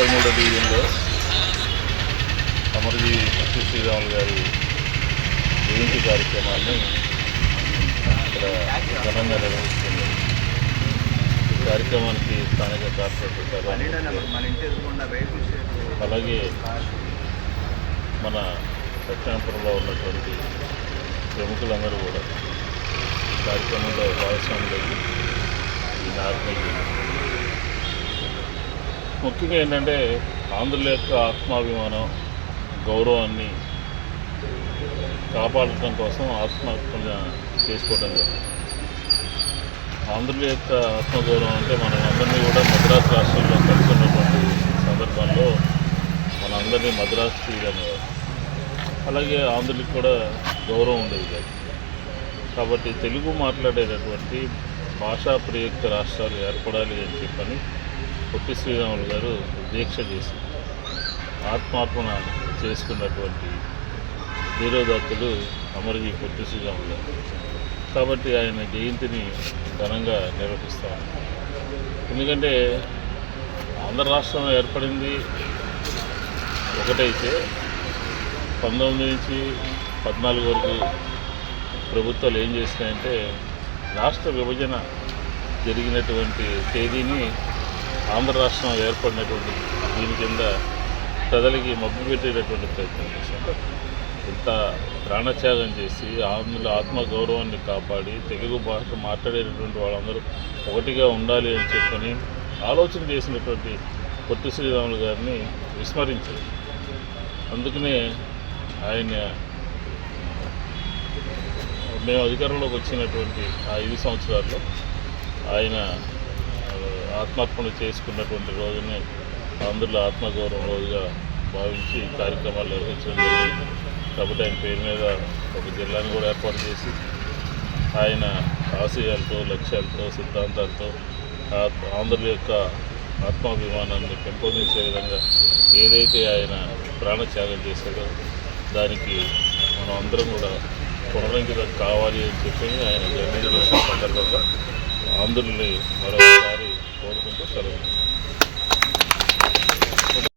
ముప్పై మూడో డివిజన్లో అమర్జీ సత్య శ్రీరాములు గారి జయంతి కార్యక్రమాన్ని ఇక్కడ ఘనంగా నిర్వహిస్తుంది ఈ కార్యక్రమానికి స్థానిక కార్పొరేటర్ మన ఇంటి అలాగే మన దక్షిణాపురంలో ఉన్నటువంటి ప్రముఖులందరూ కూడా ఈ కార్యక్రమంలో భాగస్వాములు ఈ ఆర్గనైజ్ ముఖ్యంగా ఏంటంటే ఆంధ్రుల యొక్క ఆత్మాభిమానం గౌరవాన్ని కాపాడటం కోసం ఆత్మహత్య చేసుకోవడం జరిగింది. ఆంధ్రుల యొక్క ఆత్మగౌరవం అంటే మనం అందరినీ కూడా మద్రాసు రాష్ట్రంలో కలిసి ఉన్నటువంటి సందర్భంలో మనందరినీ మద్రాసు అనేవారు. అలాగే ఆంధ్రులకు కూడా గౌరవం ఉండేది కాదు. కాబట్టి తెలుగు మాట్లాడేటటువంటి భాషా ప్రయుక్త రాష్ట్రాలు ఏర్పడాలి అని చెప్పని పొట్టి శ్రీరాములు గారు దీక్ష చేసి ఆత్మార్పణ చేసుకున్నటువంటి ధీరోదత్తుడు అమరజీ పొట్టి శ్రీరాములు గారు. కాబట్టి ఆయన జయంతిని ఘనంగా నిర్వహిస్తాం ఎందుకంటే ఆంధ్ర రాష్ట్రం ఏర్పడింది ఒకటైతే పంతొమ్మిది నుంచి పద్నాలుగు వరకు ప్రభుత్వాలు ఏం చేసినాయంటే రాష్ట్ర విభజన జరిగినటువంటి తేదీని ఆంధ్ర రాష్ట్రం ఏర్పడినటువంటి దీని కింద ప్రజలకి మబ్బు పెట్టేటటువంటి ప్రయత్నం చేశారు. ఇంత ప్రాణత్యాగం చేసి ఆంధ్రుల ఆత్మగౌరవాన్ని కాపాడి తెలుగు భాష మాట్లాడేటటువంటి వాళ్ళందరూ ఒకటిగా ఉండాలి అని చెప్పని ఆలోచన చేసినటువంటి పొట్టి శ్రీరాములు గారిని విస్మరించారు. అందుకనే ఆయన మేము అధికారంలోకి వచ్చినటువంటి ఆ ఐదు సంవత్సరాల్లో ఆయన ఆ, ఆత్మార్పణ చేసుకున్నటువంటి రోజుని ఆంధ్రుల ఆత్మగౌరవం రోజుగా భావించి కార్యక్రమాలు నిర్వహించడం జరిగింది. కాబట్టి ఆయన పేరు మీద ఒక జిల్లాను కూడా ఏర్పాటు చేసి ఆయన ఆశయాలతో లక్ష్యాలతో సిద్ధాంతాలతో ఆంధ్రుల యొక్క ఆత్మాభిమానాన్ని పెంపొందించే విధంగా ఏదైతే ఆయన ప్రాణత్యాగం చేశాడో దానికి మనం అందరం కూడా పునరంకితం కావాలి అని చెప్పి ఆయన జన్మదిన సందర్భంగా ఆంధ్రుల్ని మరో